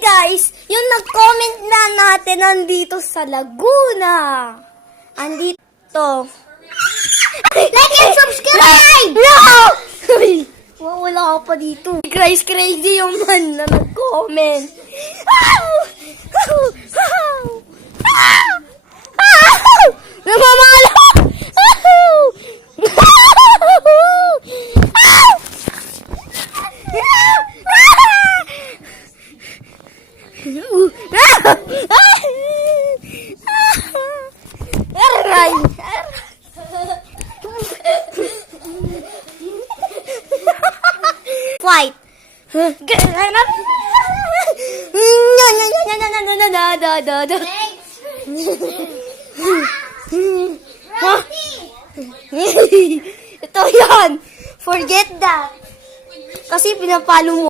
guys, yung nag-comment na natin nandito sa Laguna. Andito. Like and subscribe! No! Wala ka pa dito. Guys, crazy yung man na nag-comment. Namamala! Aray! Fight! Ito yan! Forget that! Kasi pinapalo mo.